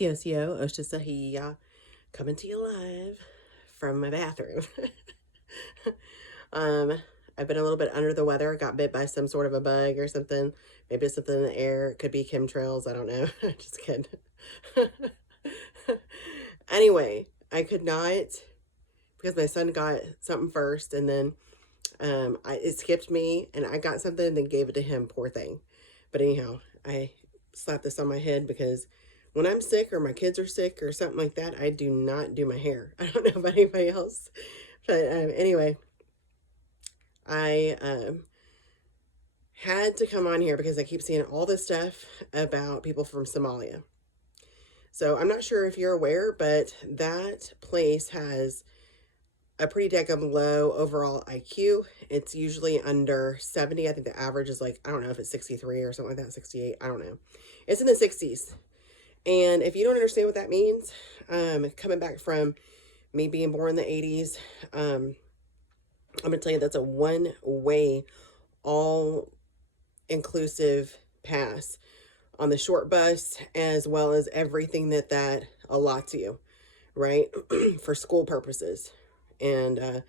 Yo, Oshisahiya, coming to you live from my bathroom. um, I've been a little bit under the weather. Got bit by some sort of a bug or something. Maybe it's something in the air. It could be chemtrails. I don't know. Just kidding. Anyway, I could not, because my son got something first, and then it skipped me, and I got something and then gave it to him. Poor thing. But anyhow, I slapped this on my head because when I'm sick or my kids are sick or something like that, I do not do my hair. I don't know about anybody else. But anyway, I had to come on here because I keep seeing all this stuff about people from Somalia. So I'm not sure if you're aware, but that place has a pretty daggum low overall IQ. It's usually under 70. I think the average is like, I don't know if it's 63 or something like that, 68. I don't know. It's in the 60s. And if you don't understand what that means, coming back from me being born in the 80s, I'm going to tell you that's a one-way, all-inclusive pass on the short bus, as well as everything that allots you, right, for school purposes. And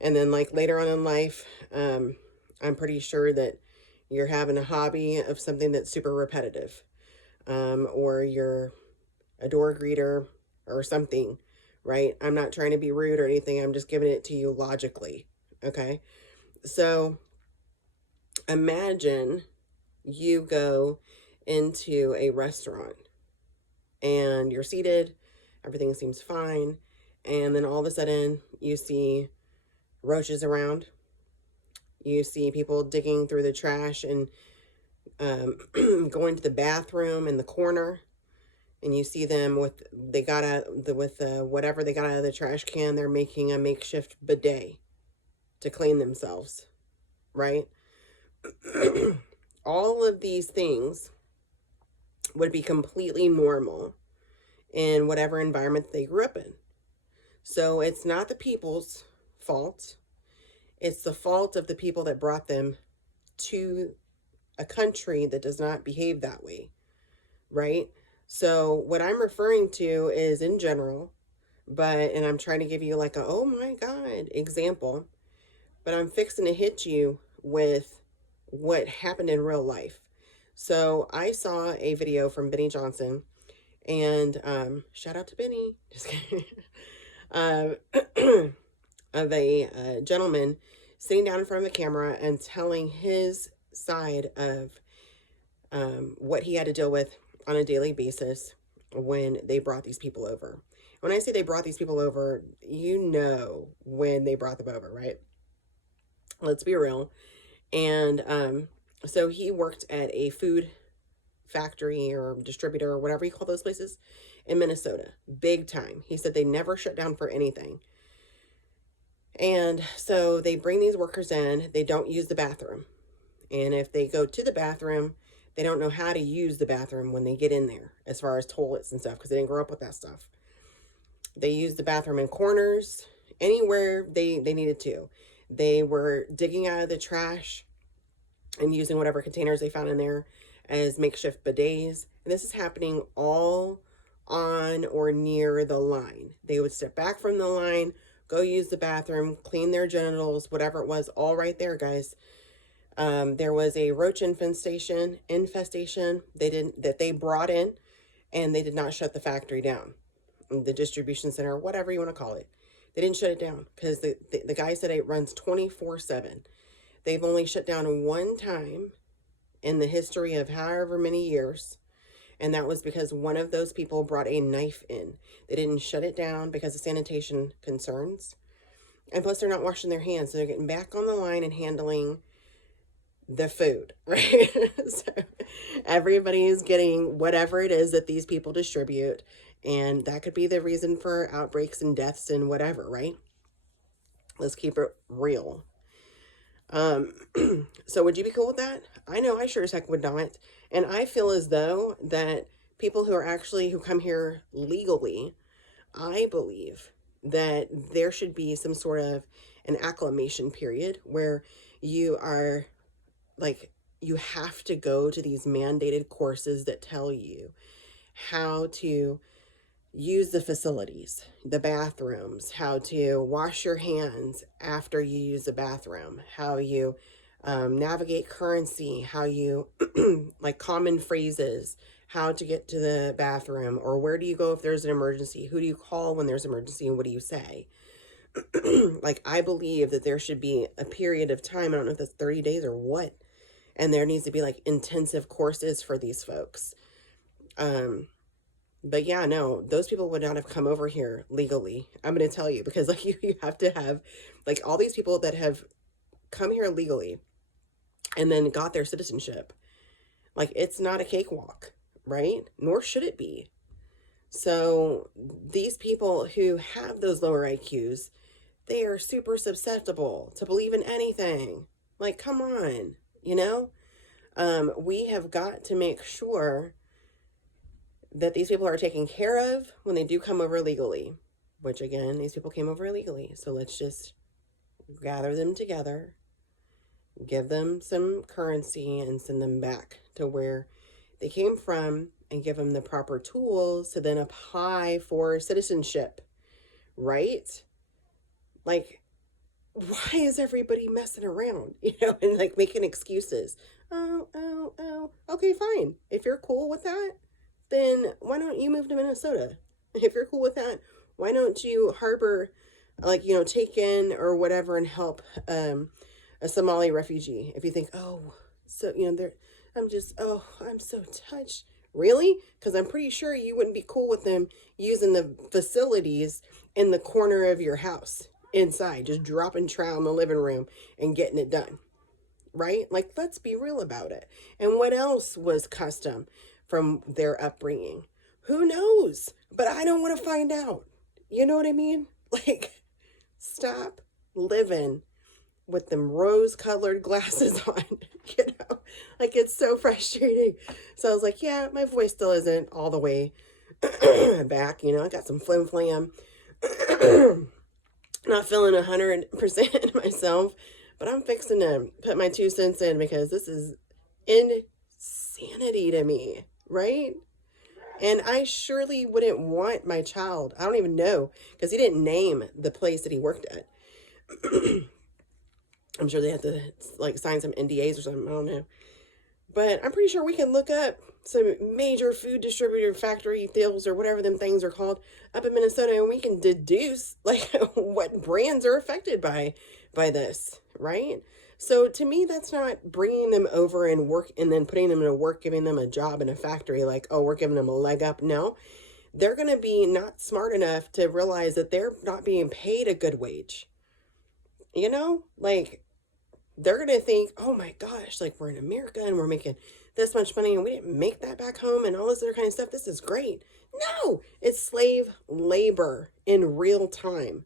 then like later on in life, I'm pretty sure that you're having a hobby of something that's super repetitive. Or you're a door greeter or something, right? I'm not trying to be rude or anything. I'm just giving it to you logically, okay? So imagine you go into a restaurant and you're seated, everything seems fine, and then all of a sudden you see roaches around. You see people digging through the trash and going to the bathroom in the corner, and you see them with whatever they got out of the trash can. They're making a makeshift bidet to clean themselves, right? All of these things would be completely normal in whatever environment they grew up in. So it's not the people's fault. It's the fault of the people that brought them to a country that does not behave that way, right? So what I'm referring to is in general, and I'm trying to give you like a, oh my God, example, but I'm fixing to hit you with what happened in real life. So I saw a video from Benny Johnson, and shout out to Benny, just kidding, of a gentleman sitting down in front of the camera and telling his side of what he had to deal with on a daily basis when they brought these people over. When I say they brought these people over, you know when they brought them over, right? Let's be real. And so he worked at a food factory or distributor or whatever you call those places in Minnesota. Big time. He said they never shut down for anything. And so they bring these workers in. They don't use the bathroom. And if they go to the bathroom, they don't know how to use the bathroom when they get in there, as far as toilets and stuff, because they didn't grow up with that stuff. They use the bathroom in corners, anywhere they needed to. They were digging out of the trash and using whatever containers they found in there as makeshift bidets. And this is happening all on or near the line. They would step back from the line, go use the bathroom, clean their genitals, whatever it was, all right there, guys. There was a roach infestation that they brought in, and they did not shut the factory down, the distribution center, whatever you want to call it. They didn't shut it down because the guy said it runs 24/7. They've only shut down one time in the history of however many years, and that was because one of those people brought a knife in. They didn't shut it down because of sanitation concerns, and plus they're not washing their hands, so they're getting back on the line and handling the food, right? So everybody's getting whatever it is that these people distribute, and that could be the reason for outbreaks and deaths and whatever, right? Let's keep it real. So would you be cool with that? I know I sure as heck would not. And I feel as though that people who come here legally, I believe that there should be some sort of an acclimation period where you are like, you have to go to these mandated courses that tell you how to use the facilities, the bathrooms, how to wash your hands after you use the bathroom, how you navigate currency, how you like common phrases, how to get to the bathroom, or where do you go if there's an emergency, who do you call when there's an emergency, and what do you say. Like, I believe that there should be a period of time, I don't know if that's 30 days or what, and there needs to be like intensive courses for these folks. But yeah, no, those people would not have come over here legally. I'm going to tell you, because like you have to have like all these people that have come here legally and then got their citizenship. Like, it's not a cakewalk, right? Nor should it be. So these people who have those lower IQs, they are super susceptible to believe in anything. Like, come on, you know? We have got to make sure that these people are taken care of when they do come over legally, which again, these people came over illegally. So let's just gather them together, give them some currency, and send them back to where they came from, and give them the proper tools to then apply for citizenship, right? Like, why is everybody messing around, and like making excuses? Oh, okay, fine. If you're cool with that, then why don't you move to Minnesota? If you're cool with that, why don't you harbor, like, take in or whatever and help a Somali refugee? If you think, oh, so, I'm so touched. Really? Because I'm pretty sure you wouldn't be cool with them using the facilities in the corner of your house inside, just dropping trout in the living room and getting it done. Right? Like, let's be real about it. And what else was custom from their upbringing? Who knows? But I don't want to find out. You know what I mean? Like, stop living with them rose-colored glasses on, Like, it's so frustrating. So I was like, yeah, my voice still isn't all the way back. I got some flim-flam. Not feeling 100% myself, but I'm fixing to put my 2 cents in, because this is insanity to me, right? And I surely wouldn't want my child, I don't even know, because he didn't name the place that he worked at. I'm sure they had to like sign some NDAs or something, I don't know. But I'm pretty sure we can look up some major food distributor factory deals or whatever them things are called up in Minnesota, and we can deduce like what brands are affected by this, right? So to me, that's not bringing them over and work and then putting them to work, giving them a job in a factory like, oh, we're giving them a leg up. No, they're going to be not smart enough to realize that they're not being paid a good wage. Like, they're going to think, oh my gosh, like, we're in America and we're making this much money and we didn't make that back home and all this other kind of stuff. This is great. No, it's slave labor in real time.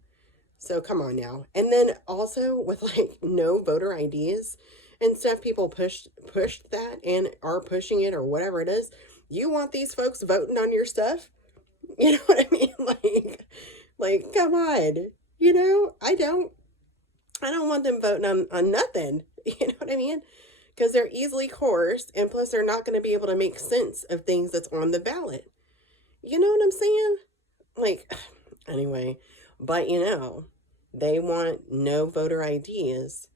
So come on now. And then also with like no voter IDs and stuff, people pushed that and are pushing it or whatever it is. You want these folks voting on your stuff? You know what I mean? Like, come on. I don't want them voting on nothing. You know what I mean? Because they're easily coerced, and plus they're not going to be able to make sense of things that's on the ballot. You know what I'm saying? Like, anyway, but they want no voter IDs,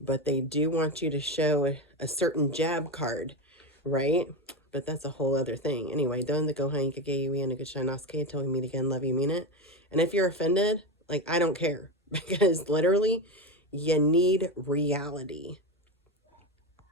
but they do want you to show a certain jab card, right? But that's a whole other thing. Anyway, don't the go hang and a good shine till we meet again. Love you, mean it. And if you're offended, like, I don't care, because literally you need reality.